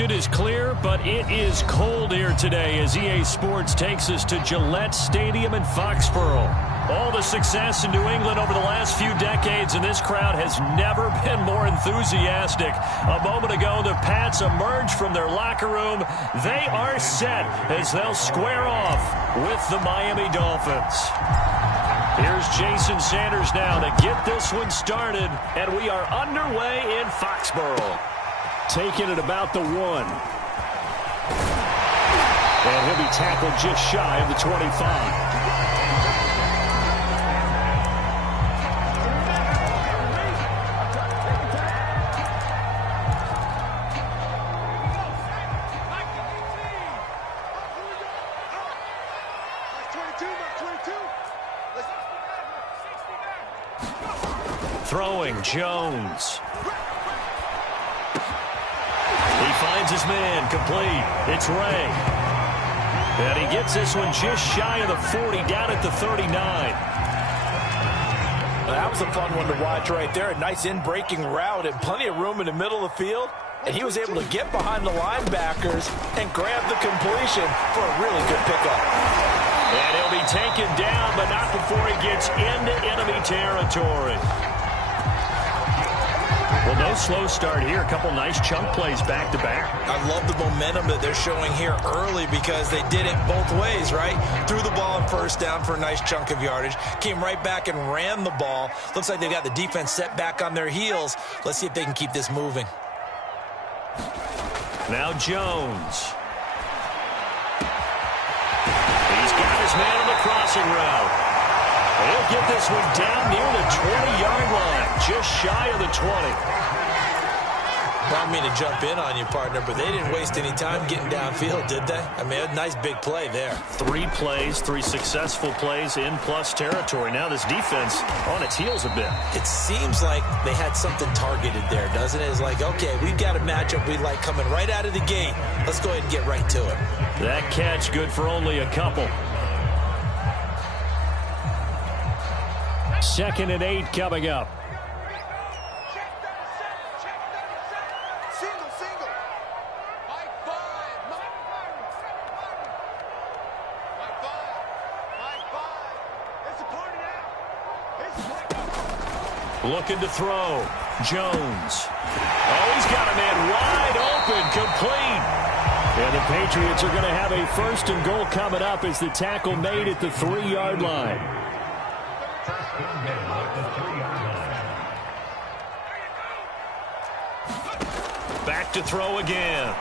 It is clear, but it is cold here today as EA Sports takes us to Gillette Stadium in Foxborough. All the success in New England over the last few decades, and this crowd has never been more enthusiastic. A moment ago, the Pats emerged from their locker room. They are set as they'll square off with the Miami Dolphins. Here's Jason Sanders now to get this one started, and we are underway in Foxborough. Taking it about the 1. And he'll be tackled just shy of the 25. Throwing, Jones. He finds his man, complete. It's Ray. And he gets this one just shy of the 40, down at the 39. Well, that was a fun one to watch right there. A nice in-breaking route and plenty of room in the middle of the field. And he was able to get behind the linebackers and grab the completion for a really good pickup. And he'll be taken down, but not before he gets into enemy territory. Well, no slow start here. A couple nice chunk plays back-to-back. I love the momentum that they're showing here early because they did it both ways, right? Threw the ball on first down for a nice chunk of yardage. Came right back and ran the ball. Looks like they've got the defense set back on their heels. Let's see if they can keep this moving. Now Jones. He's got his man on the crossing route. He'll get this one down near the 20-yard line, just shy of the 20. I don't mean to jump in on you, partner, but they didn't waste any time getting downfield, did they? I mean, a nice big play there. 3 plays, 3 successful plays in plus territory. Now this defense on its heels a bit. It seems like they had something targeted there, doesn't it? It's like, okay, we've got a matchup we like coming right out of the gate. Let's go ahead and get right to it. That catch good for only a couple. 2nd and 8 coming up. Looking to throw. Jones. Oh, he's got a man wide open, complete. And the Patriots are going to have a 1st and goal coming up as the tackle made at the 3-yard line. Back to throw again.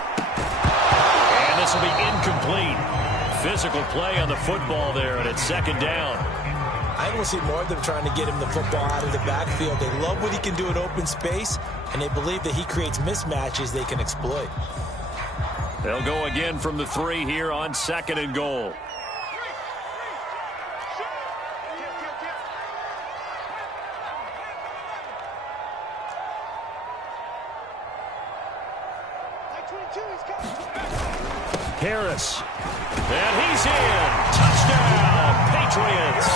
And this will be incomplete. Physical play on the football there, and it's 2nd down. I don't see more of them trying to get him the football out of the backfield. They love what he can do in open space, and they believe that he creates mismatches they can exploit. They'll go again from the 3 here on 2nd and goal. Harris. And he's in. Touchdown, Patriots.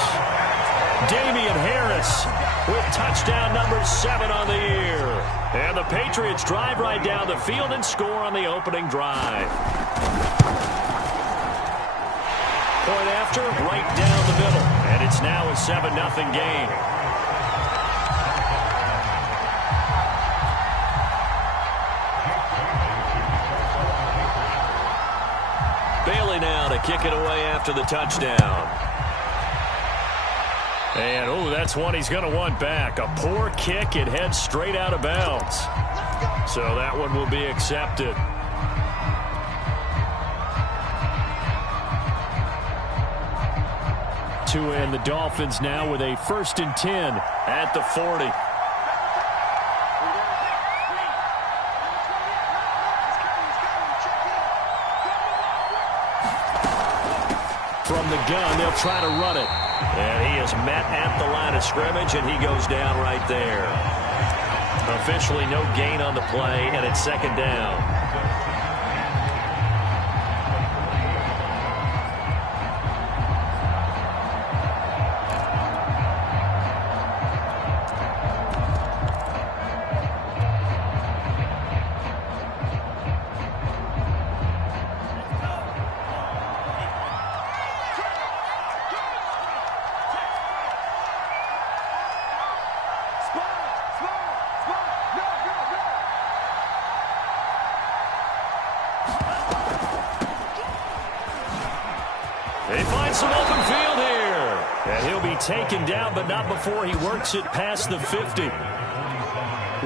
Damian Harris with touchdown number 7 on the year. And the Patriots drive right down the field and score on the opening drive. Point after, right down the middle. And it's now a 7-0 game. Bailey now to kick it away after the touchdown. And, oh, that's one he's going to want back. A poor kick. It heads straight out of bounds. So that one will be accepted. And the Dolphins now with a 1st and 10 at the 40. From the gun, they'll try to run it. And he is met at the line of scrimmage, and he goes down right there. Officially no gain on the play, and it's 2nd down. got some open field here. And he'll be taken down, but not before he works it past the 50.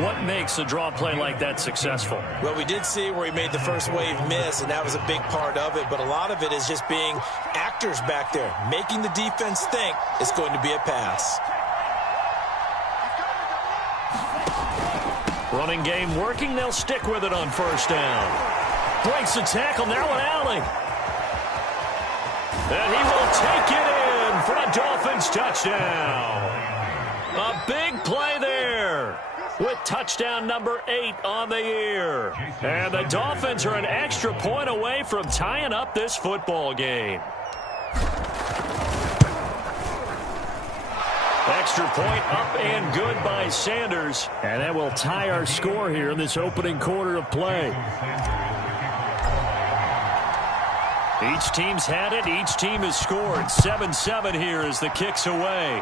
What makes a draw play like that successful? Well, we did see where he made the first wave miss, and that was a big part of it. But a lot of it is just being actors back there, making the defense think it's going to be a pass. Running game working. They'll stick with it on first down. Breaks the tackle. Now an alley. And he will take it in for a Dolphins touchdown. A big play there, with touchdown number 8 on the year. And the Dolphins are an extra point away from tying up this football game. Extra point up and good by Sanders. And that will tie our score here in this opening quarter of play. Each team's had it. Each team has scored. 7-7 here as the kick's away.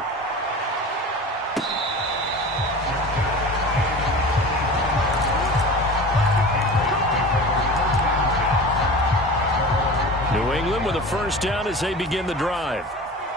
New England with a first down as they begin the drive.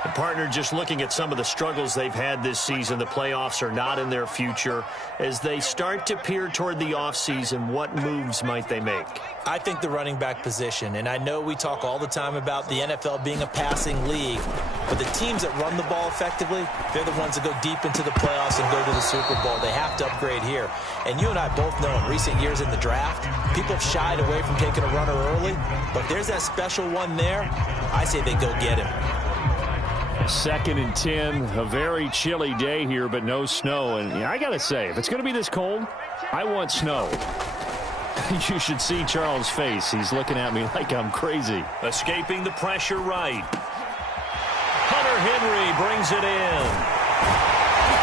The partner, just looking at some of the struggles they've had this season, the playoffs are not in their future. As they start to peer toward the offseason, what moves might they make? I think the running back position, and I know we talk all the time about the NFL being a passing league, but the teams that run the ball effectively, they're the ones that go deep into the playoffs and go to the Super Bowl. They have to upgrade here. And you and I both know in recent years in the draft, people have shied away from taking a runner early, but there's that special one there. I say they go get him. 2nd and 10, a very chilly day here, but no snow. And I got to say, if it's going to be this cold, I want snow. You should see Charles' face. He's looking at me like I'm crazy. Escaping the pressure right. Hunter Henry brings it in.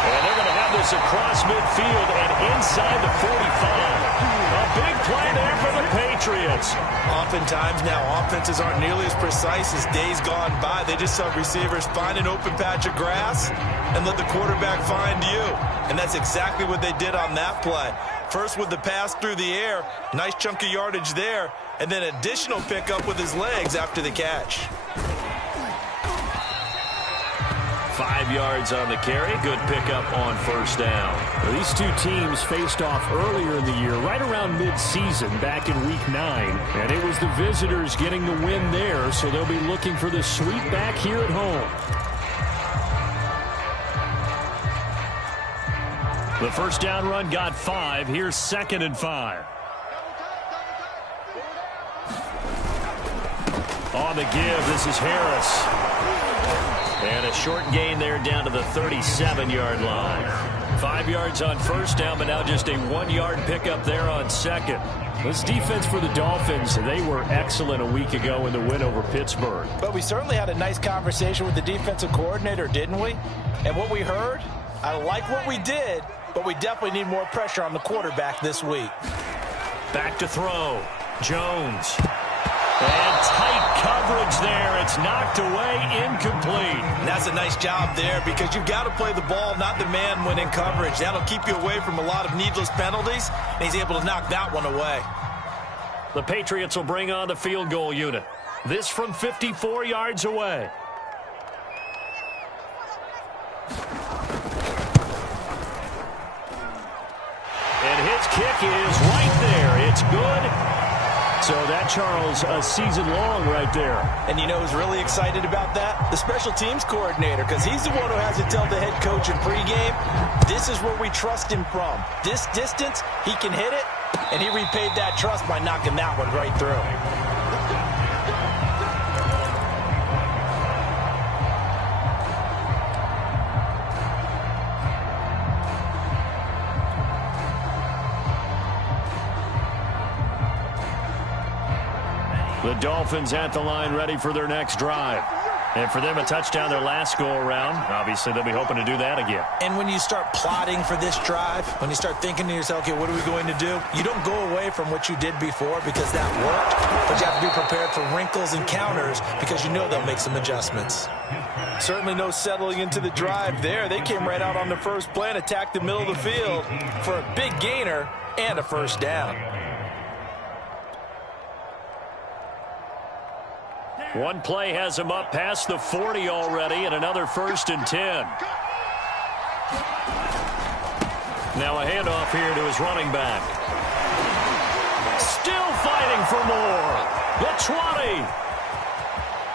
And they're going to have this across midfield and inside the 45. A big play there for the Patriots. Oftentimes now offenses aren't nearly as precise as days gone by. They just saw receivers find an open patch of grass and let the quarterback find you. And that's exactly what they did on that play. First with the pass through the air, nice chunk of yardage there, and then additional pickup with his legs after the catch. 5 yards on the carry. Good pickup on first down. Well, these two teams faced off earlier in the year, right around mid-season, back in Week 9. And it was the visitors getting the win there, so they'll be looking for the sweep back here at home. The first down run got 5. Here's 2nd and 5. On the give, this is Harris. And a short gain there down to the 37-yard line. 5 yards on first down, but now just a 1-yard pickup there on second. This defense for the Dolphins, they were excellent a week ago in the win over Pittsburgh. But we certainly had a nice conversation with the defensive coordinator, didn't we? And what we heard, I like what we did, but we definitely need more pressure on the quarterback this week. Back to throw. Jones. And tight coverage there. It's knocked away, incomplete. And that's a nice job there because you've got to play the ball, not the man when in coverage. That'll keep you away from a lot of needless penalties, and he's able to knock that one away. The Patriots will bring on the field goal unit. This from 54 yards away. And his kick is right there. It's good. So that, Charles, a season long right there. And you know who's really excited about that? The special teams coordinator, because he's the one who has to tell the head coach in pregame, this is where we trust him from. This distance, he can hit it, and he repaid that trust by knocking that one right through. The Dolphins at the line ready for their next drive. And for them, a touchdown their last go-around. Obviously, they'll be hoping to do that again. And when you start plotting for this drive, when you start thinking to yourself, okay, what are we going to do? You don't go away from what you did before because that worked, but you have to be prepared for wrinkles and counters because you know they'll make some adjustments. Certainly no settling into the drive there. They came right out on the first play and attacked the middle of the field for a big gainer and a first down. One play has him up past the 40 already, and another 1st and 10. Now a handoff here to his running back. Still fighting for more. The 20.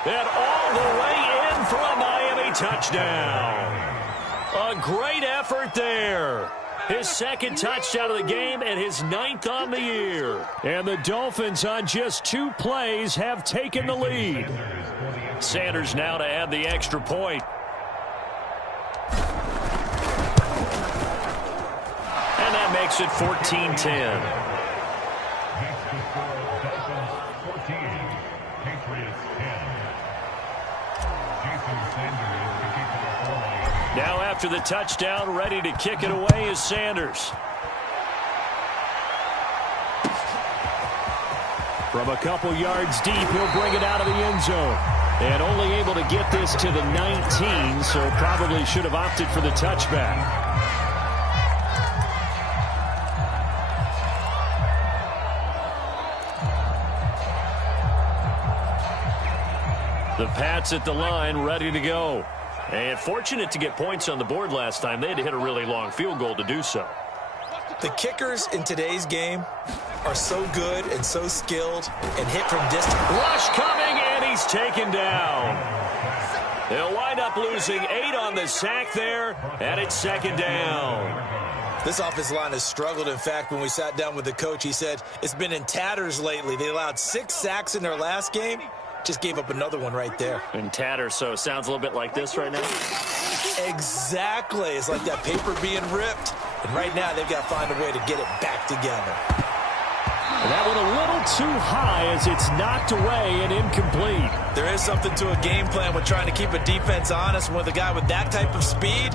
And all the way in for a Miami touchdown. A great effort there. His 2nd touchdown of the game and his 9th on the year. And the Dolphins on just 2 plays have taken the lead. Sanders now to add the extra point. And that makes it 14-10. Now after the touchdown, ready to kick it away is Sanders. From a couple yards deep, he'll bring it out of the end zone. And only able to get this to the 19, so probably should have opted for the touchback. The Pats at the line, ready to go. And fortunate to get points on the board last time. They had to hit a really long field goal to do so. The kickers in today's game are so good and so skilled and hit from distance. Rush coming, and he's taken down. They'll wind up losing 8 on the sack there, and it's 2nd down. This offensive line has struggled. In fact, when we sat down with the coach, he said it's been in tatters lately. They allowed 6 sacks in their last game. Just gave up another one right there. In tatters, so it sounds a little bit like this right now. Exactly. It's like that paper being ripped. And right now, they've got to find a way to get it back together. That one a little too high as it's knocked away and incomplete. There is something to a game plan with trying to keep a defense honest. With a guy with that type of speed,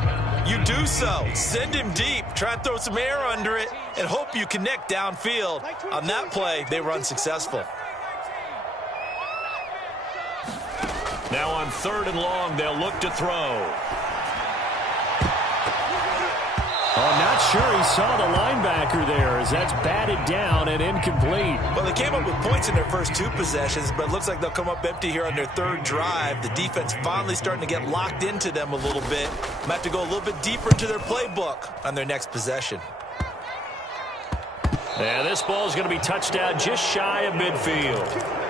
you do so. Send him deep. Try and throw some air under it and hope you connect downfield. On that play, they were unsuccessful. Now on 3rd and long, they'll look to throw. I'm not sure he saw the linebacker there as that's batted down and incomplete. Well, they came up with points in their first 2 possessions, but it looks like they'll come up empty here on their 3rd drive. The defense finally starting to get locked into them a little bit. Might have to go a little bit deeper into their playbook on their next possession. And this ball is going to be touched down just shy of midfield.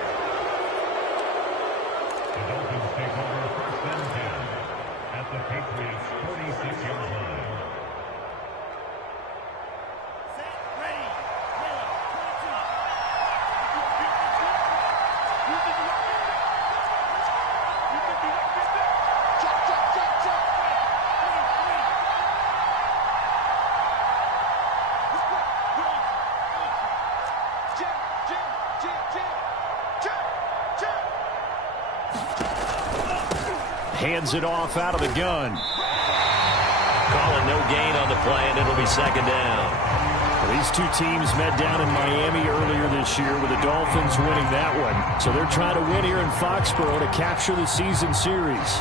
Hands it off out of the gun. Calling no gain on the play, and it'll be 2nd down. Well, these 2 teams met down in Miami earlier this year with the Dolphins winning that one. So they're trying to win here in Foxborough to capture the season series.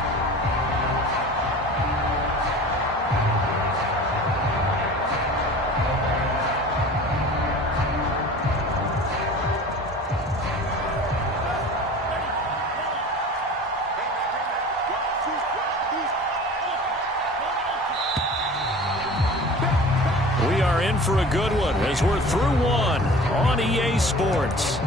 For a good one as we're through 1 on EA Sports.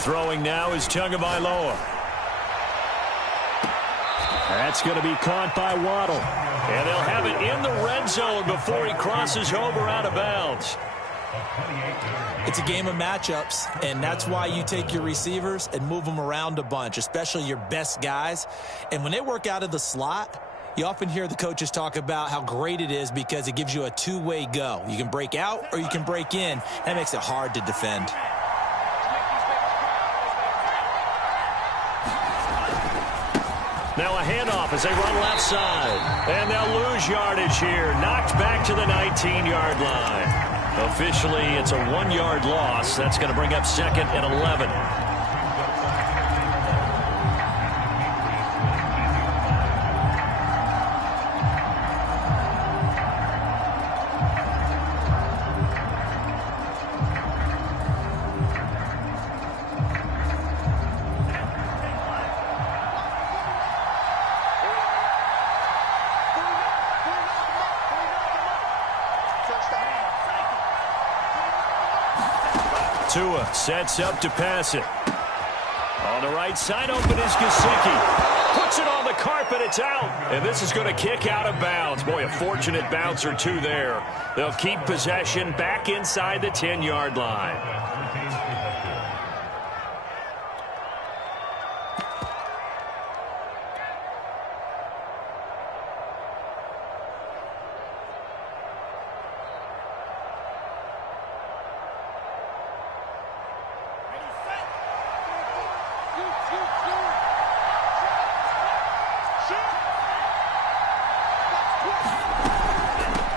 Throwing now is Tagovailoa. That's going to be caught by Waddle. And they'll have it in the red zone before he crosses over out of bounds. It's a game of matchups, and that's why you take your receivers and move them around a bunch, especially your best guys. And when they work out of the slot, You often hear the coaches talk about how great it is because it gives you a two-way go. You can break out or you can break in. That makes it hard to defend. Now a handoff as they run left side. And they'll lose yardage here. Knocked back to the 19-yard line. Officially, it's a 1-yard loss. That's going to bring up 2nd and 11. Tua sets up to pass it. On the right side, open is Gesicki. Puts it on the carpet, it's out. And this is going to kick out of bounds. Boy, a fortunate bounce or two there. They'll keep possession back inside the 10-yard line.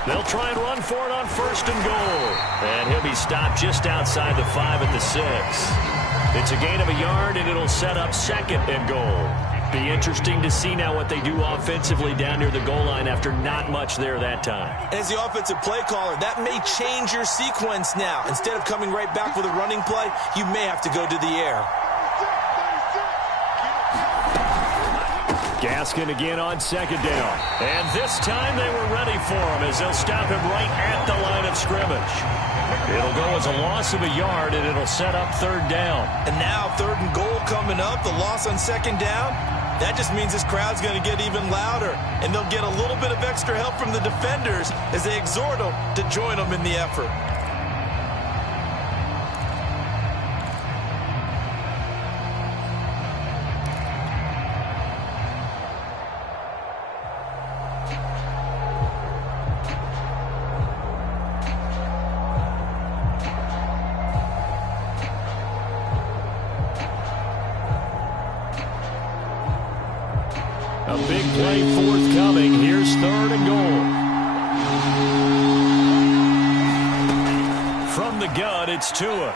They'll try and run for it on 1st and goal. And he'll be stopped just outside the 5 at the 6. It's a gain of a yard, and it'll set up 2nd and goal. Be interesting to see now what they do offensively down near the goal line after not much there that time. As the offensive play caller, that may change your sequence now. Instead of coming right back with a running play, you may have to go to the air. Gaskin again on 2nd down. And this time they were ready for him as they'll stop him right at the line of scrimmage. It'll go as a loss of a yard, and it'll set up 3rd down. And now 3rd and goal coming up, the loss on 2nd down. That just means this crowd's going to get even louder, and they'll get a little bit of extra help from the defenders as they exhort them to join them in the effort. A big play forthcoming. Here's 3rd and goal. From the gun, it's Tua.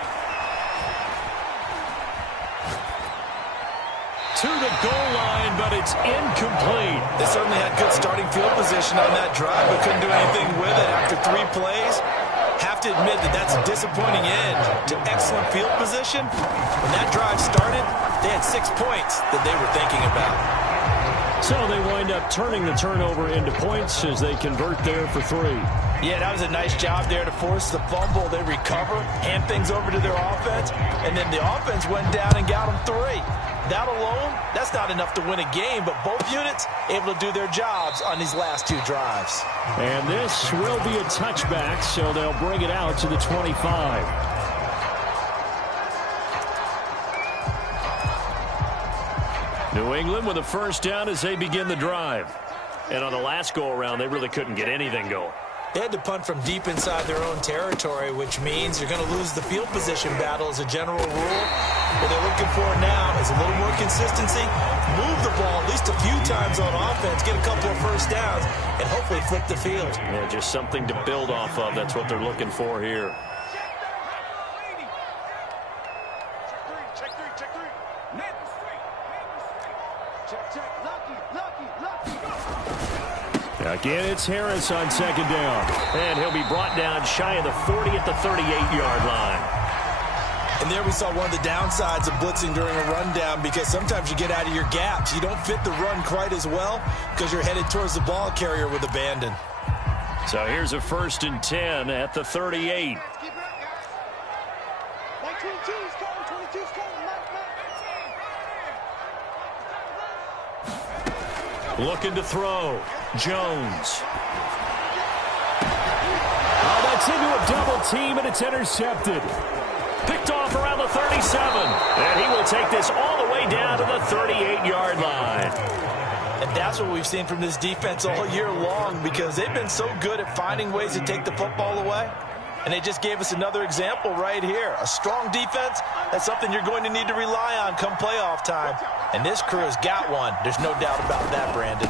To the goal line, but it's incomplete. They certainly had good starting field position on that drive, but couldn't do anything with it after 3 plays. Have to admit that that's a disappointing end to excellent field position. When that drive started, they had 6 points that they were thinking about. So they wind up turning the turnover into points as they convert there for 3. Yeah, that was a nice job there to force the fumble. They recover, hand things over to their offense, and then the offense went down and got them 3. That alone, that's not enough to win a game, but both units able to do their jobs on these last 2 drives. And this will be a touchback, so they'll bring it out to the 25. New England with a 1st down as they begin the drive. And on the last go-around, they really couldn't get anything going. They had to punt from deep inside their own territory, which means you're going to lose the field position battle as a general rule. What they're looking for now is a little more consistency, move the ball at least a few times on offense, get a couple of 1st downs, and hopefully flip the field. Yeah, just something to build off of. That's what they're looking for here. Again, it's Harris on 2nd down. And he'll be brought down shy of the 40 at the 38-yard line. And there we saw one of the downsides of blitzing during a rundown, because sometimes you get out of your gaps. You don't fit the run quite as well because you're headed towards the ball carrier with abandon. So here's a 1st and 10 at the 38. Looking to throw. Jones. Oh, that's into a double team, and it's intercepted. Picked off around the 37. And he will take this all the way down to the 38-yard line. And that's what we've seen from this defense all year long, because they've been so good at finding ways to take the football away. And they just gave us another example right here. A strong defense, that's something you're going to need to rely on come playoff time. And this crew has got one. There's no doubt about that, Brandon.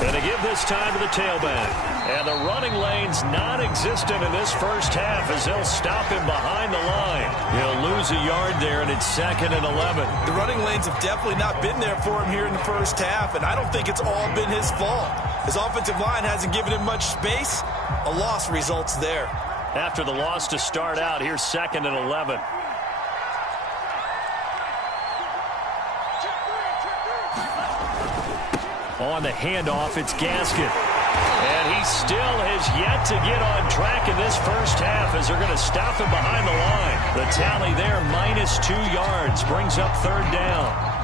And to give this time to the tailback. And the running lane's non-existent in this first half as they'll stop him behind the line. He'll lose a yard there, and it's 2nd and 11. The running lanes have definitely not been there for him here in the first half, and I don't think it's all been his fault. His offensive line hasn't given him much space. A loss results there. After the loss to start out, here's 2nd and 11. On the handoff, it's Gaskin. And he still has yet to get on track in this first half as they're going to stop him behind the line. The tally there, -2 yards, brings up 3rd down.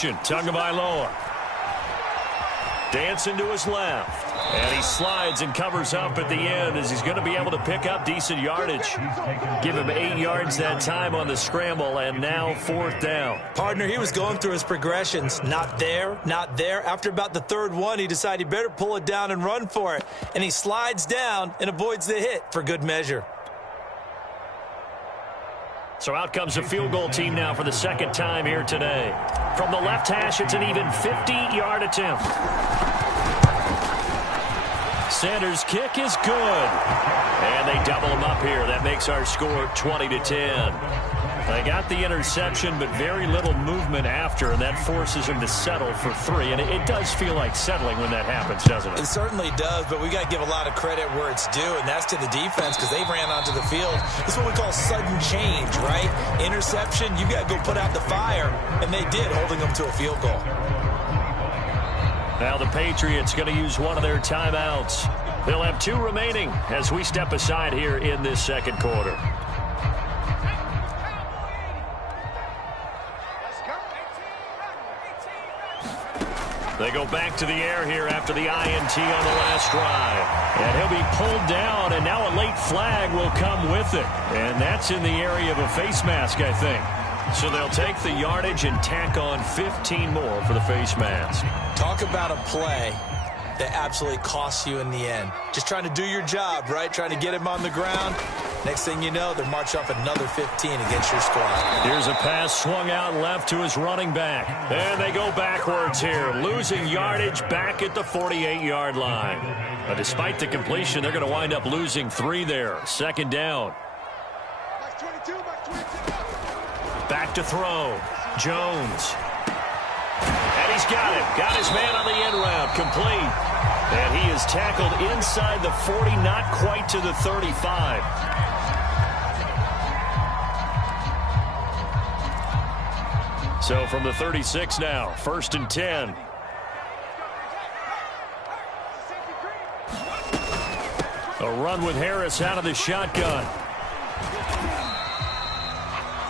Tagovailoa dancing to his left, and he slides and covers up at the end as he's going to be able to pick up decent yardage. Give him 8 yards that time on the scramble, and now 4th down. Partner, he was going through his progressions. Not there, not there. After about the 3rd one, he decided he better pull it down and run for it. And he slides down and avoids the hit for good measure. So out comes a field goal team now for the 2nd time here today. From the left hash, it's an even 50-yard attempt. Sanders' kick is good. And they double him up here. That makes our score 20-10. They got the interception, but very little movement after, and that forces him to settle for 3. And it does feel like settling when that happens, doesn't it? It certainly does, but we got to give a lot of credit where it's due, and that's to the defense because they ran onto the field. It's what we call sudden change, right? Interception, you got to go put out the fire, and they did, holding them to a field goal. Now the Patriots going to use one of their timeouts. They'll have 2 remaining as we step aside here in this 2nd quarter. They go back to the air here after the INT on the last drive. And he'll be pulled down, and now a late flag will come with it. And that's in the area of a face mask, I think. So they'll take the yardage and tack on 15 more for the face mask. Talk about a play that absolutely costs you in the end. Just trying to do your job, right? Trying to get him on the ground. Next thing you know, they're marching off another 15 against your squad. Here's a pass swung out left to his running back. And they go backwards here, losing yardage back at the 48-yard line. But despite the completion, they're going to wind up losing 3 there. 2nd down. Back to throw. Jones. And he's got it. Got his man on the end route. Complete. And he is tackled inside the 40, not quite to the 35. So from the 36 now, 1st and 10. A run with Harris out of the shotgun.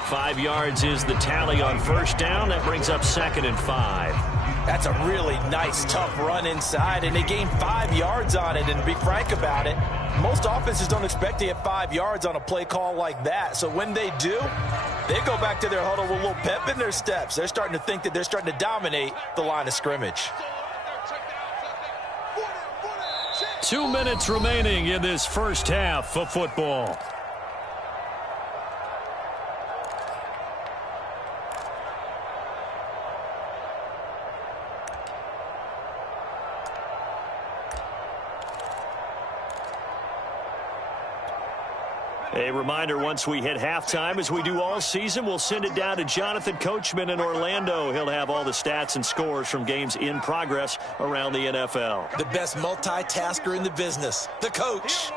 5 yards is the tally on 1st down. That brings up 2nd and 5. That's a really nice, tough run inside, and they gained 5 yards on it. And to be frank about it, most offenses don't expect to get 5 yards on a play call like that. So when they do, they go back to their huddle with a little pep in their steps. They're starting to think that they're starting to dominate the line of scrimmage. 2 minutes remaining in this first half of football. A reminder, once we hit halftime, as we do all season, we'll send it down to Jonathan Coachman in Orlando. He'll have all the stats and scores from games in progress around the NFL. The best multitasker in the business, the coach.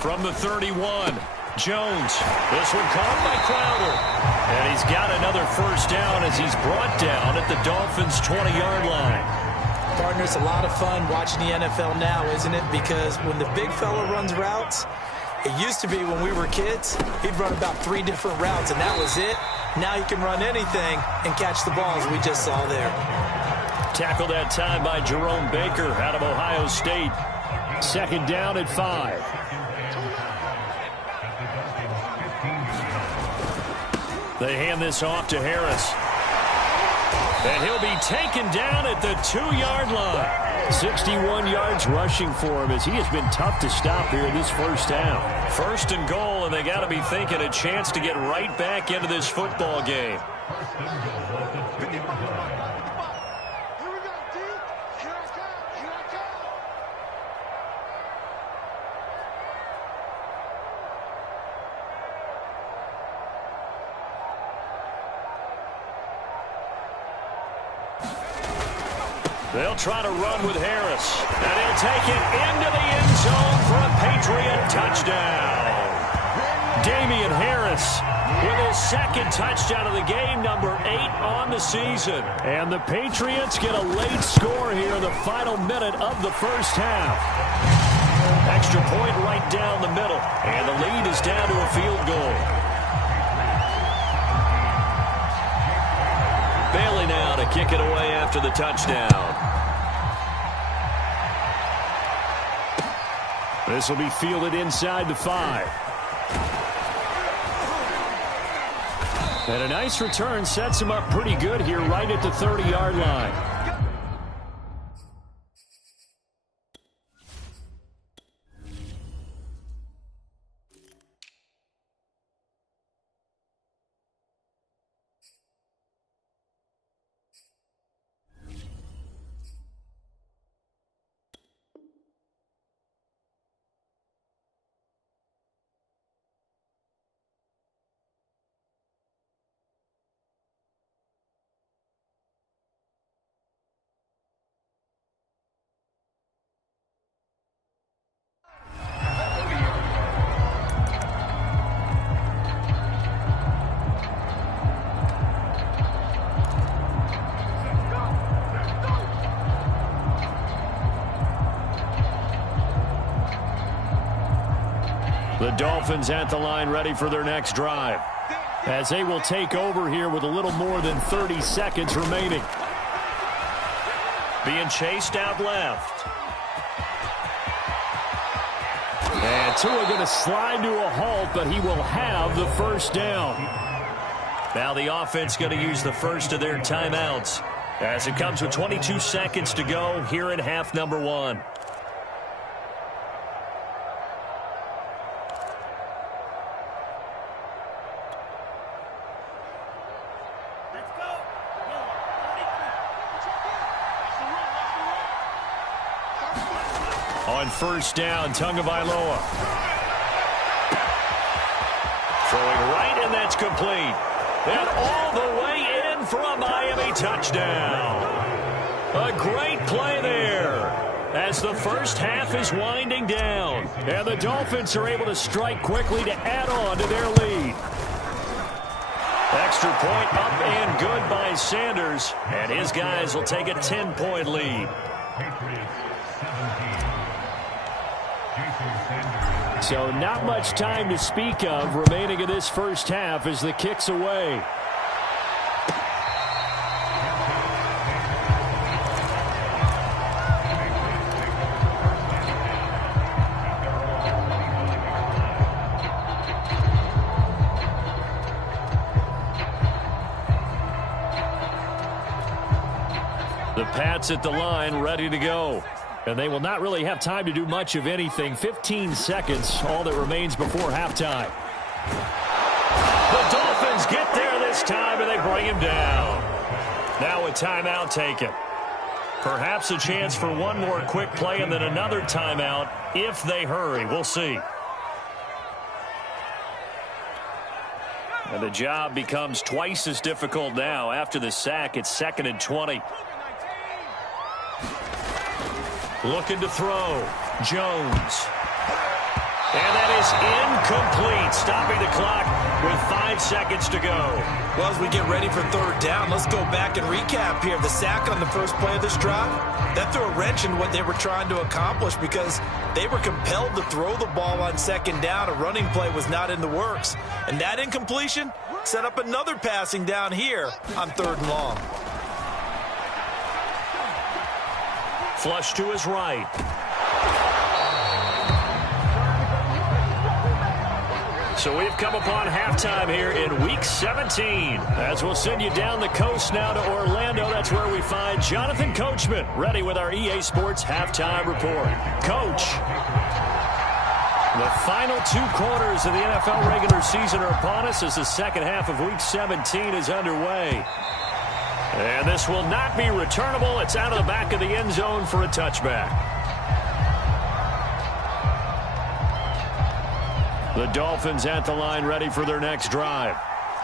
From the 31, Jones. This one caught by Crowder. And he's got another 1st down as he's brought down at the Dolphins' 20-yard line. Partner, it's a lot of fun watching the NFL now, isn't it? Because when the big fella runs routes, it used to be when we were kids, he'd run about 3 different routes, and that was it. Now he can run anything and catch the ball, as we just saw there. Tackled that time by Jerome Baker out of Ohio State. Second down at 5. They hand this off to Harris. And he'll be taken down at the 2-yard line. 61 yards rushing for him as he has been tough to stop here in this first half. First and goal, and they got to be thinking a chance to get right back into this football game. They'll try to run with Harris. And he'll take it into the end zone for a Patriot touchdown. Damian Harris with his second touchdown of the game, number 8 on the season. And the Patriots get a late score here in the final minute of the first half. Extra point right down the middle. And the lead is down to a field goal. Bailey now to kick it away after the touchdown. This will be fielded inside the 5. And a nice return sets him up pretty good here right at the 30-yard line. The Dolphins at the line ready for their next drive, as they will take over here with a little more than 30 seconds remaining. Being chased out left. And Tua going to slide to a halt, but he will have the first down. Now the offense going to use the first of their timeouts, as it comes with 22 seconds to go here in half number 1. On first down, Tagovailoa. Throwing right, and that's complete. And all the way in for a Miami touchdown. A great play there as the first half is winding down. And the Dolphins are able to strike quickly to add on to their lead. Extra point up and good by Sanders. And his guys will take a 10-point lead. So not much time to speak of remaining in this first half as the kick's away. The Pats at the line ready to go. And they will not really have time to do much of anything. 15 seconds, all that remains before halftime. The Dolphins get there this time, and they bring him down. Now a timeout taken. Perhaps a chance for one more quick play and then another timeout if they hurry. We'll see. And the job becomes twice as difficult now. After the sack, it's 2nd and 20. Looking to throw. Jones. And that is is incomplete, stopping the clock with 5 seconds to go. Well, as we get ready for third down, let's go back and recap here. The sack on the first play of this drive, that threw a wrench in what they were trying to accomplish because they were compelled to throw the ball on second down. A running play was not in the works. And that incompletion set up another passing down here on third and long. Flush to his right. So we've come upon halftime here in Week 17. As we'll send you down the coast now to Orlando. That's where we find Jonathan Coachman, ready with our EA Sports Halftime Report. Coach, the final 2 quarters of the NFL regular season are upon us as the second half of Week 17 is underway. And this will not be returnable. It's out of the back of the end zone for a touchback. The Dolphins at the line ready for their next drive.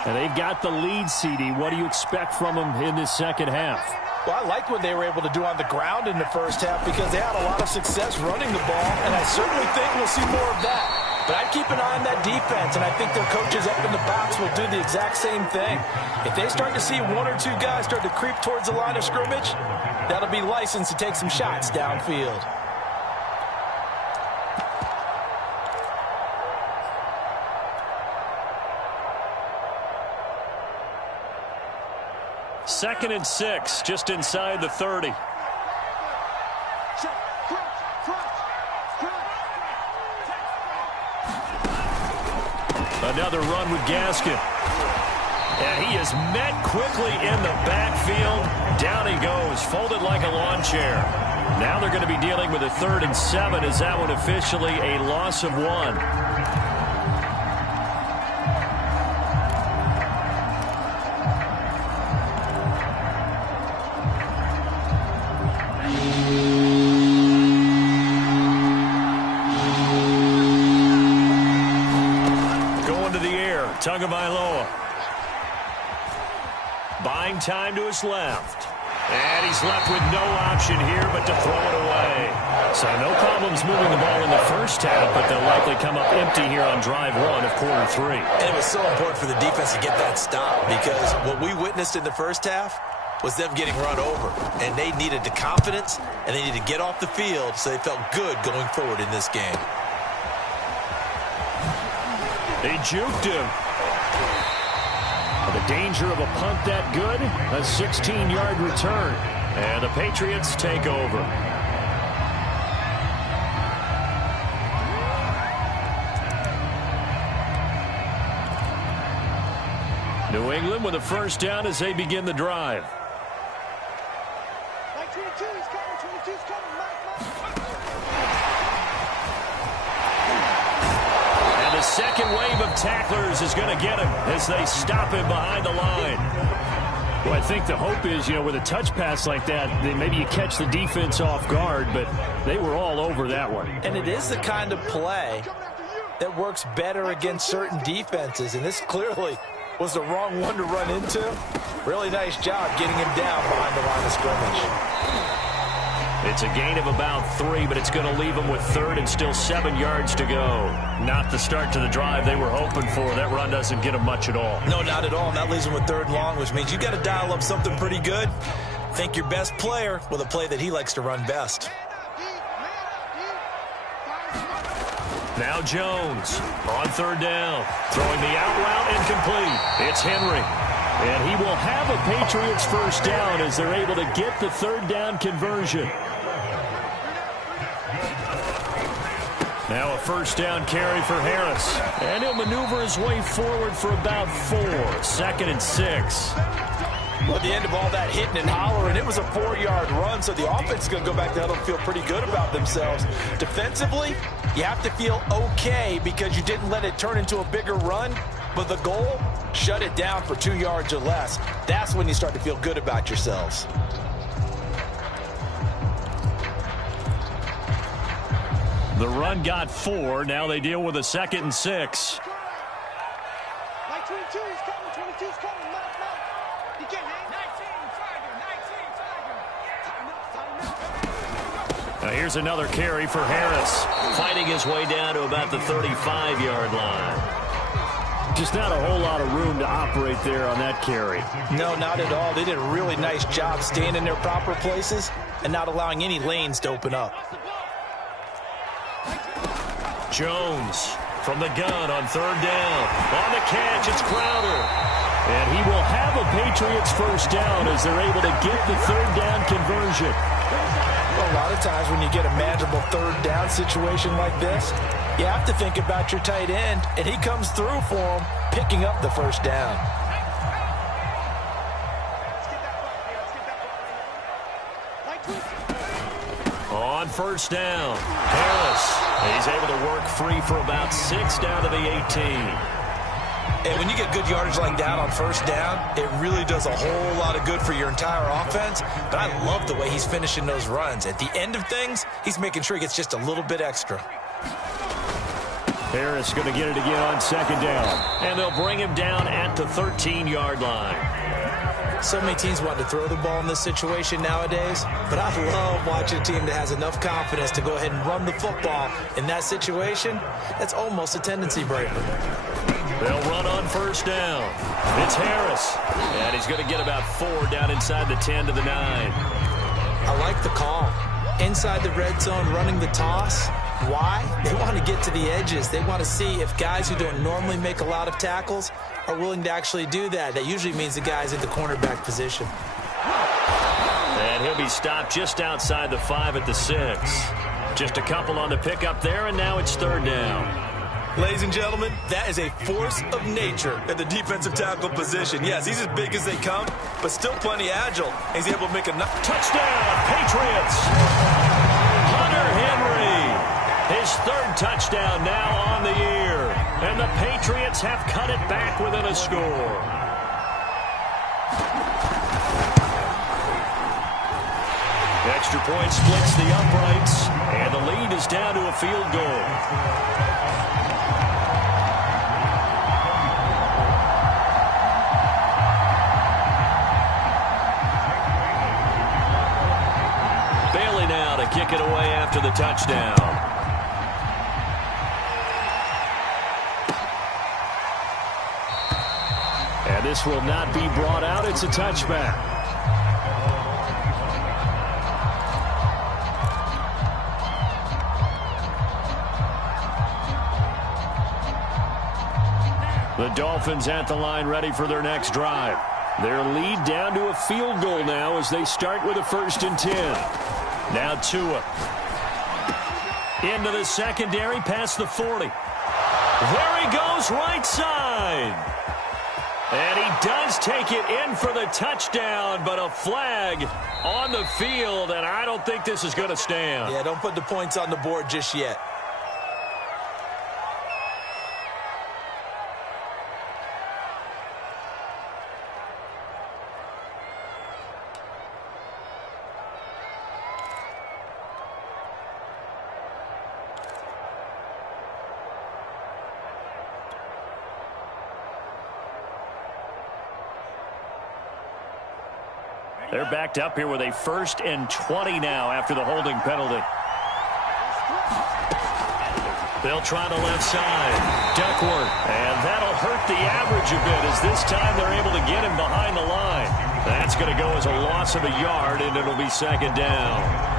And they've got the lead, CD. What do you expect from them in this second half? Well, I like what they were able to do on the ground in the first half because they had a lot of success running the ball, and I certainly think we'll see more of that. But I'd keep an eye on that defense, and I think their coaches up in the box will do the exact same thing. If they start to see 1 or 2 guys start to creep towards the line of scrimmage, that'll be licensed to take some shots downfield. Second and 6, just inside the 30. Another run with Gaskin. And he is met quickly in the backfield. Down he goes, folded like a lawn chair. Now they're going to be dealing with a 3rd and 7. Is that one officially a loss of 1? Tagovailoa. Buying time to his left. And he's left with no option here but to throw it away. So no problems moving the ball in the first half, but they'll likely come up empty here on drive 1 of quarter 3. And it was so important for the defense to get that stop because what we witnessed in the first half was them getting run over. And they needed the confidence, and they needed to get off the field so they felt good going forward in this game. They juked him. The danger of a punt that good, a 16-yard return. And the Patriots take over. New England with a first down as they begin the drive. And the second wave of tacklers is going to get him as they stop him behind the line. Well, I think the hope is, with a touch pass like that, maybe you catch the defense off guard, but they were all over that one. And it is the kind of play that works better against certain defenses, and this clearly was the wrong one to run into. Really nice job getting him down behind the line of scrimmage. It's a gain of about 3, but it's going to leave them with 3rd and still 7 yards to go. Not the start to the drive they were hoping for. That run doesn't get them much at all. No, not at all. And that leaves them with 3rd and long, which means you got to dial up something pretty good. Think your best player with a play that he likes to run best. Now Jones on 3rd down. Throwing the out route incomplete. It's Henry. And he will have a Patriots first down as they're able to get the 3rd down conversion. Now a first down carry for Harris. And he'll maneuver his way forward for about 4. 2nd and 6. Well, at the end of all that hitting and hollering, it was a 4-yard run, so the offense is going to go back there and feel pretty good about themselves. Defensively, you have to feel okay because you didn't let it turn into a bigger run, but the goal, shut it down for 2 yards or less. That's when you start to feel good about yourselves. The run got 4. Now they deal with a 2nd and 6. Now here's another carry for Harris. Fighting his way down to about the 35-yard line. Just not a whole lot of room to operate there on that carry. No, not at all. They did a really nice job staying in their proper places and not allowing any lanes to open up. Jones from the gun on third down. On the catch, it's Crowder. And he will have a Patriots first down as they're able to get the third down conversion. Well, a lot of times when you get a manageable third down situation like this, you have to think about your tight end, and he comes through for him, picking up the first down. On first down, Harris. He's able to work free for about 6 down to the 18. And when you get good yardage like that on first down, it really does a whole lot of good for your entire offense. But I love the way he's finishing those runs. At the end of things, he's making sure he gets just a little bit extra. Harris going to get it again on second down. And they'll bring him down at the 13-yard line. So many teams want to throw the ball in this situation nowadays, but I love watching a team that has enough confidence to go ahead and run the football in that situation. That's almost a tendency breaker. They'll run on first down. It's Harris. And he's going to get about 4 down inside the 10 to the 9. I like the call. Inside the red zone, running the toss. Why? They want to get to the edges. They want to see if guys who don't normally make a lot of tackles are willing to actually do that. That usually means the guy's in the cornerback position. And he'll be stopped just outside the 5 at the 6. Just a couple on the pickup there, and now it's third down. Ladies and gentlemen, that is a force of nature at the defensive tackle position. Yes, he's as big as they come, but still plenty agile. He's able to make a touchdown, Patriots! Hunter Henry, his third touchdown now on the year. And the Patriots have cut it back within a score. Extra point splits the uprights, and the lead is down to a field goal. Kick it away after the touchdown. And this will not be brought out. It's a touchback. The Dolphins at the line ready for their next drive. Their lead down to a field goal now as they start with a 1st and 10. Now Tua. Into the secondary, past the 40. There he goes, right side. And he does take it in for the touchdown, but a flag on the field, and I don't think this is going to stand. Yeah, don't put the points on the board just yet. They're backed up here with a 1st and 20 now after the holding penalty. They'll try the left side. Duckworth. And that'll hurt the average a bit as this time they're able to get him behind the line. That's going to go as a loss of a yard, and it'll be 2nd down.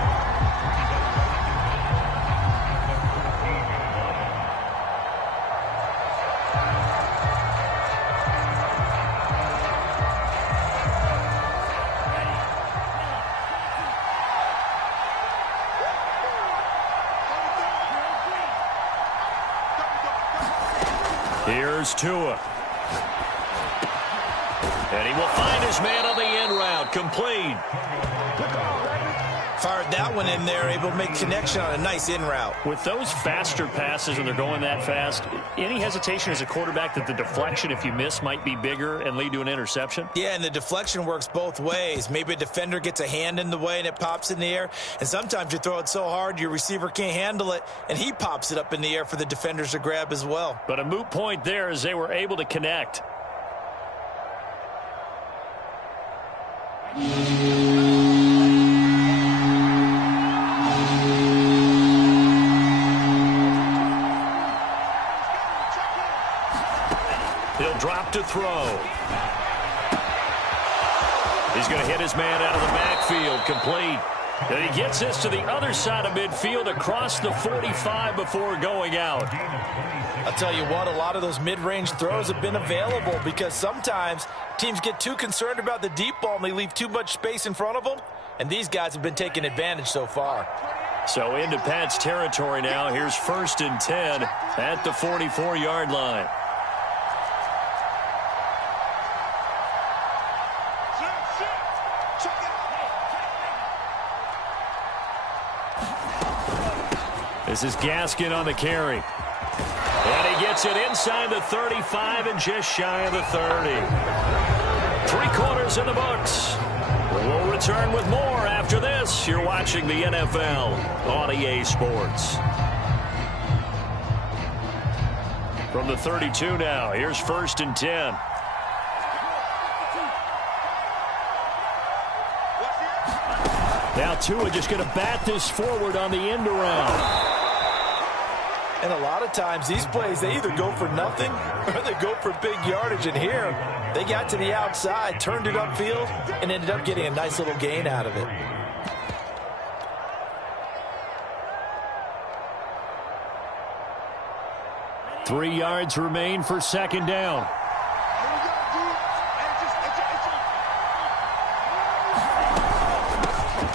Here's Tua. And he will find his man on the in route. Complete. Fired that one in there, able to make connection on a nice in route. With those faster passes and they're going that fast, any hesitation as a quarterback that the deflection, if you miss, might be bigger and lead to an interception? Yeah, and the deflection works both ways. Maybe a defender gets a hand in the way and it pops in the air. And sometimes you throw it so hard your receiver can't handle it, and he pops it up in the air for the defenders to grab as well. But a moot point there as they were able to connect. He'll drop to throw. He's going to hit his man out of the backfield, complete. And he gets this to the other side of midfield across the 45 before going out. I'll tell you what, a lot of those mid-range throws have been available because sometimes teams get too concerned about the deep ball and they leave too much space in front of them. And these guys have been taking advantage so far. So into Pat's territory now. Here's 1st and 10 at the 44-yard line. This is Gaskin on the carry. And he gets it inside the 35 and just shy of the 30. 3 quarters in the books. We'll return with more after this. You're watching the NFL on EA Sports. From the 32 now, here's 1st and 10. Now Tua just going to bat this forward on the end around. And a lot of times these plays, they either go for nothing or they go for big yardage. And here, they got to the outside, turned it upfield, and ended up getting a nice little gain out of it. Three yards remain for 2nd down.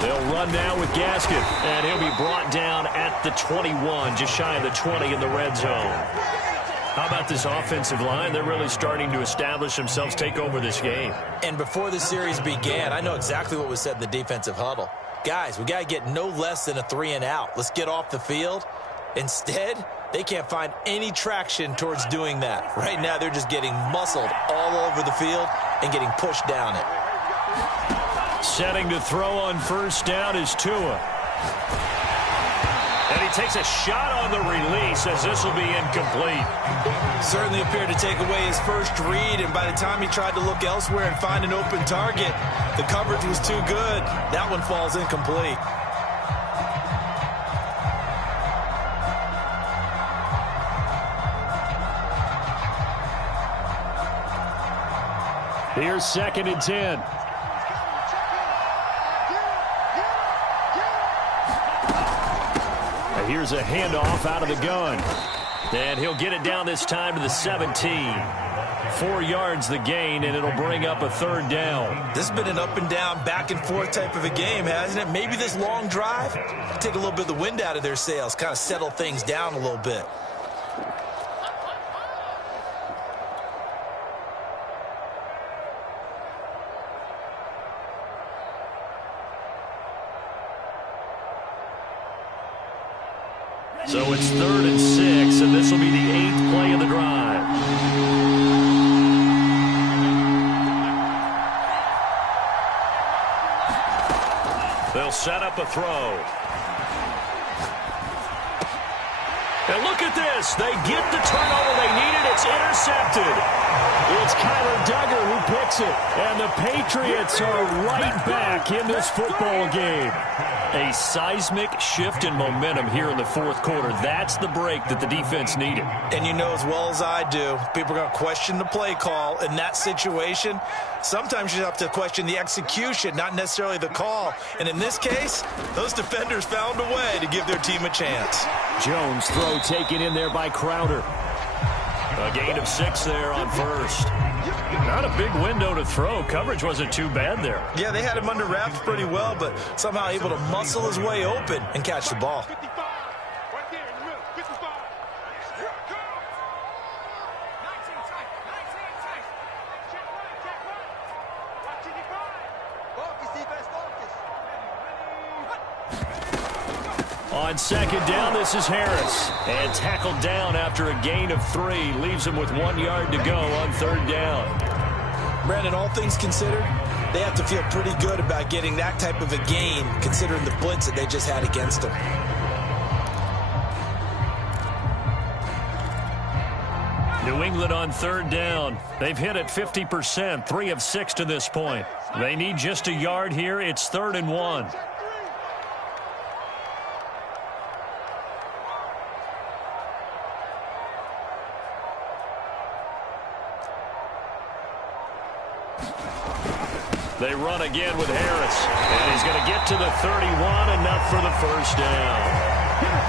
They'll run now with Gaskin, and he'll be brought down at the 21, just shy of the 20 in the red zone. How about this offensive line? They're really starting to establish themselves, take over this game. And before the series began, I know exactly what was said in the defensive huddle. Guys, we got to get no less than a 3 and out. Let's get off the field. Instead, they can't find any traction towards doing that. Right now, they're just getting muscled all over the field and getting pushed down it. Setting to throw on 1st down is Tua. And he takes a shot on the release as this will be incomplete. Certainly appeared to take away his first read, and by the time he tried to look elsewhere and find an open target, the coverage was too good. That one falls incomplete. Here's 2nd and 10. Here's a handoff out of the gun. And he'll get it down this time to the 17. 4 yards the gain, and it'll bring up a 3rd down. This has been an up and down, back and forth type of a game, hasn't it? Maybe this long drive, take a little bit of the wind out of their sails, kind of settle things down a little bit. So it's 3rd and 6, and this will be the 8th play of the drive. They'll set up a throw. And look at this. They get the turnover they needed. It's intercepted. It's Kyler Duggar who picks it. And the Patriots are right back in this football game. A seismic shift in momentum here in the 4th quarter. That's the break that the defense needed. And you know as well as I do, people are going to question the play call in that situation. Sometimes you have to question the execution, not necessarily the call. And in this case, those defenders found a way to give their team a chance. Jones throw taken in there by Crowder. A gain of 6 there on 1st. Not a big window to throw. Coverage wasn't too bad there. Yeah, they had him under wraps pretty well, but somehow able to muscle his way open and catch the ball. On 2nd down, this is Harris. And tackled down after a gain of 3. Leaves him with 1 yard to go on 3rd down. Brandon, all things considered, they have to feel pretty good about getting that type of a gain, considering the blitz that they just had against them. New England on 3rd down. They've hit it 50%, 3 of 6 to this point. They need just a yard here. It's 3rd and 1. They run again with Harris. And he's going to get to the 31, enough for the first down.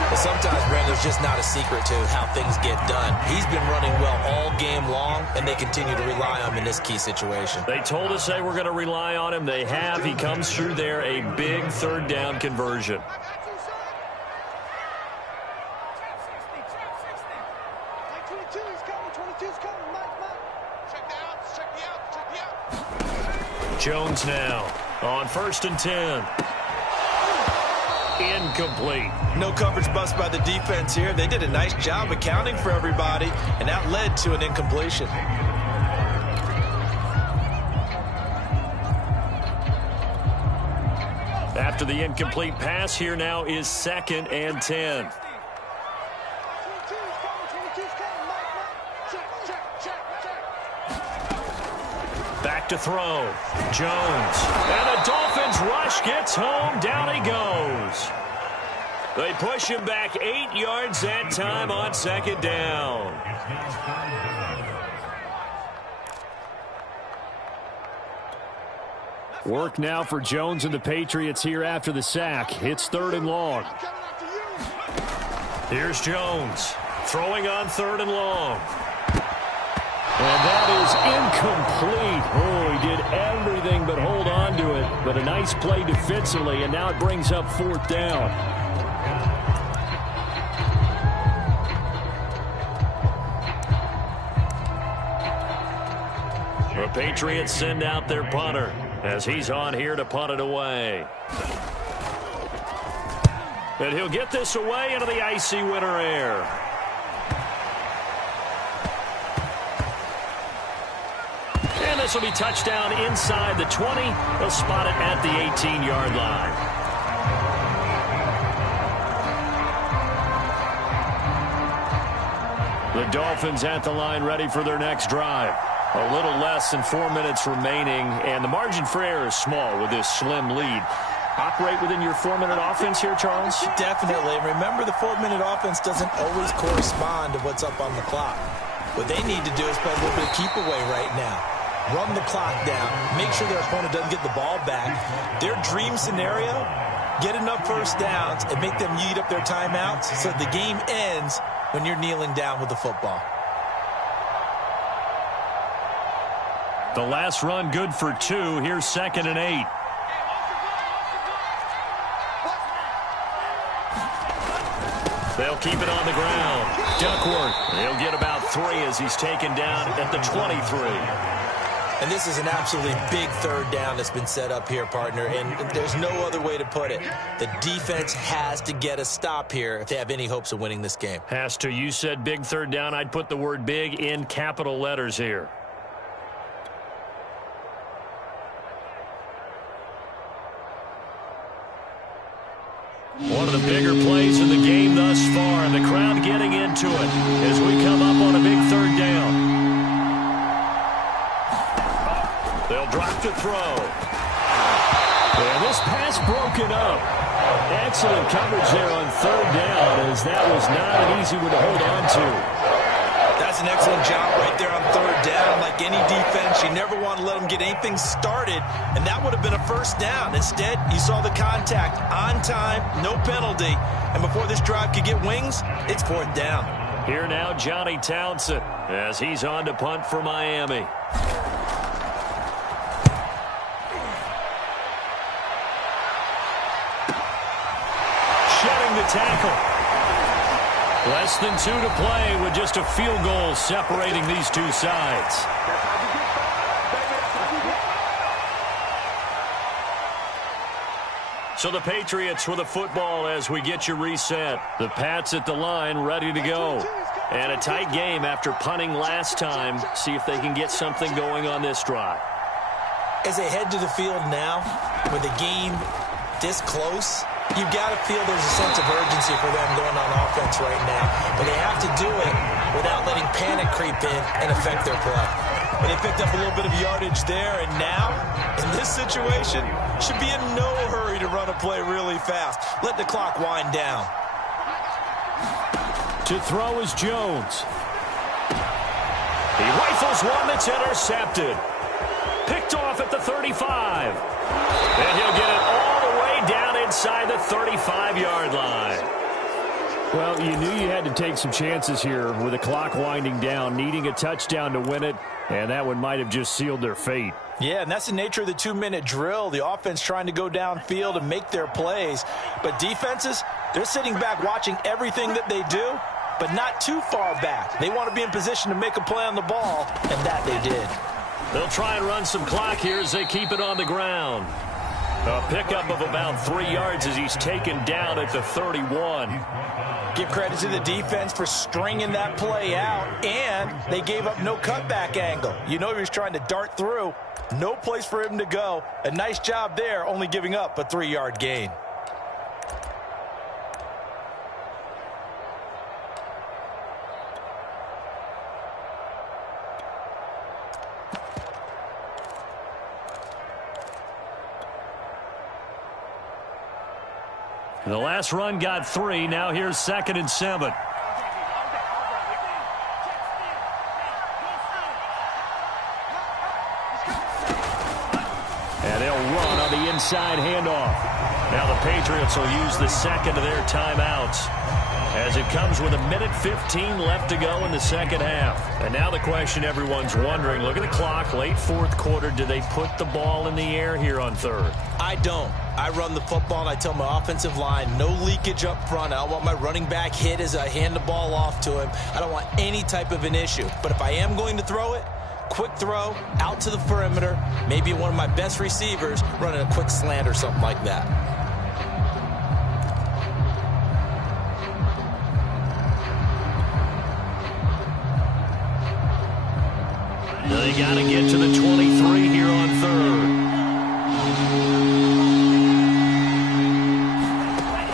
But sometimes, Brandon, there's just not a secret to how things get done. He's been running well all game long, and they continue to rely on him in this key situation. They told us they were going to rely on him. They have. He comes through there, a big third down conversion. Jones now on 1st and 10. Incomplete. No coverage bust by the defense here. They did a nice job accounting for everybody, and that led to an incompletion. After the incomplete pass, here now is 2nd and 10. Back to throw. Jones. And the Dolphins rush gets home. Down he goes. They push him back 8 yards that time on 2nd down. Work now for Jones and the Patriots here after the sack. It's 3rd and long. Here's Jones throwing on 3rd and long. And that is incomplete. Oh, he did everything but hold on to it. But a nice play defensively, and now it brings up 4th down. The Patriots send out their punter as he's on here to punt it away. And he'll get this away into the icy winter air. And this will be touchdown inside the 20. They'll spot it at the 18-yard line. The Dolphins at the line ready for their next drive. A little less than 4 minutes remaining, and the margin for error is small with this slim lead. Operate within your 4-minute offense here, Charles? Definitely. And remember, the 4-minute offense doesn't always correspond to what's up on the clock. What they need to do is play a little bit of keep away right now. Run the clock down. Make sure their opponent doesn't get the ball back. Their dream scenario, get enough first downs and make them eat up their timeouts so the game ends when you're kneeling down with the football. The last run good for 2. Here's 2nd and 8. They'll keep it on the ground. Duckworth. He'll get about 3 as he's taken down at the 23. And this is an absolutely big third down that's been set up here, partner, and there's no other way to put it. The defense has to get a stop here if they have any hopes of winning this game. Has to. You said big third down. I'd put the word big in capital letters here. One of the bigger plays in the game thus far, and the crowd getting into it as we come up on a big third down. They'll drop to throw. And this pass broken up. Excellent coverage there on 3rd down, as that was not an easy one to hold on to. That's an excellent job right there on 3rd down. Like any defense, you never want to let them get anything started, and that would have been a first down. Instead, you saw the contact on time, no penalty, and before this drive could get wings, it's 4th down. Here now, Johnny Townsend, as he's on to punt for Miami. Shedding the tackle. Less than 2 to play with just a field goal separating these two sides. So the Patriots with the football as we get you reset. The Pats at the line ready to go. And a tight game after punting last time. See if they can get something going on this drive. As they head to the field now, with the game this close, you've got to feel there's a sense of urgency for them going on offense right now. But they have to do it without letting panic creep in and affect their play. But they picked up a little bit of yardage there, and now, in this situation, should be in no hurry to run a play really fast. Let the clock wind down. To throw is Jones. He rifles one that's intercepted. Picked off at the 35. And he'll get it all the way down inside the 35-yard line. Well, you knew you had to take some chances here with the clock winding down, needing a touchdown to win it, and that one might have just sealed their fate. Yeah, and that's the nature of the 2-minute drill. The offense trying to go downfield and make their plays. But defenses, they're sitting back watching everything that they do, but not too far back. They want to be in position to make a play on the ball, and that they did. They'll try and run some clock here as they keep it on the ground. A pickup of about 3 yards as he's taken down at the 31. Give credit to the defense for stringing that play out, and they gave up no cutback angle. You know he was trying to dart through. No place for him to go. A nice job there, only giving up a 3-yard gain. The last run got 3. Now here's 2nd and 7. And they'll run on the inside handoff. Now the Patriots will use the second of their timeouts as it comes with 1:15 left to go in the second half. And now the question everyone's wondering, look at the clock, late fourth quarter, do they put the ball in the air here on third? I don't. I run the football, and I tell my offensive line, no leakage up front. I don't want my running back hit as I hand the ball off to him. I don't want any type of an issue. But if I am going to throw it, quick throw, out to the perimeter, maybe one of my best receivers running a quick slant or something like that. They got to get to the 23 here on third.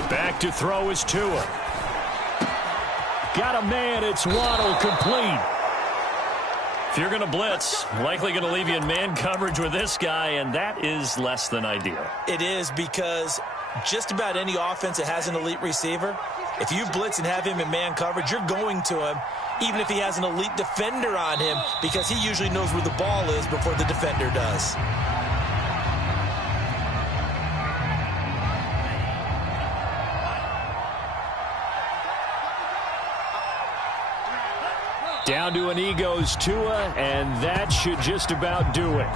Back to throw is Tua. Got a man, it's Waddle, complete. If you're going to blitz, likely going to leave you in man coverage with this guy, and that is less than ideal. It is, because just about any offense that has an elite receiver, if you blitz and have him in man coverage, you're going to him, even if he has an elite defender on him, because he usually knows where the ball is before the defender does. Down to a knee goes Tua, and that should just about do it.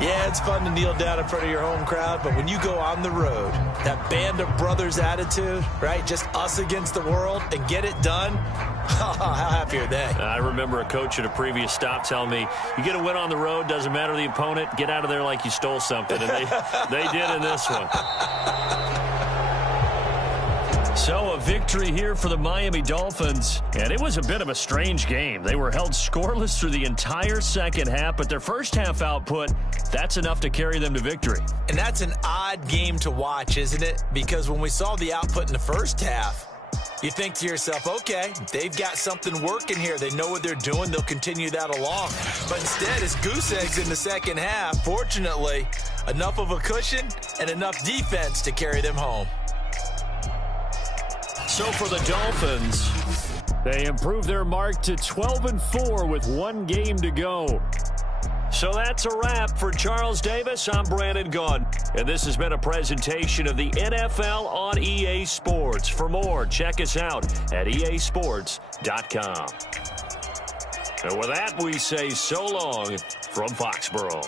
Yeah, it's fun to kneel down in front of your home crowd, but when you go on the road, that band of brothers attitude, right, just us against the world, and get it done, how happy are they? I remember a coach at a previous stop telling me, you get a win on the road, doesn't matter the opponent, get out of there like you stole something, and they did in this one. So a victory here for the Miami Dolphins, and it was a bit of a strange game. They were held scoreless through the entire second half, but their first half output, that's enough to carry them to victory. And that's an odd game to watch, isn't it? Because when we saw the output in the first half, you think to yourself, okay, they've got something working here. They know what they're doing. They'll continue that along. But instead, it's goose eggs in the second half. Fortunately, enough of a cushion and enough defense to carry them home. So for the Dolphins, they improve their mark to 12-4 with one game to go. So that's a wrap for Charles Davis. I'm Brandon Gunn, and this has been a presentation of the NFL on EA Sports. For more, check us out at easports.com. And with that, we say so long from Foxborough.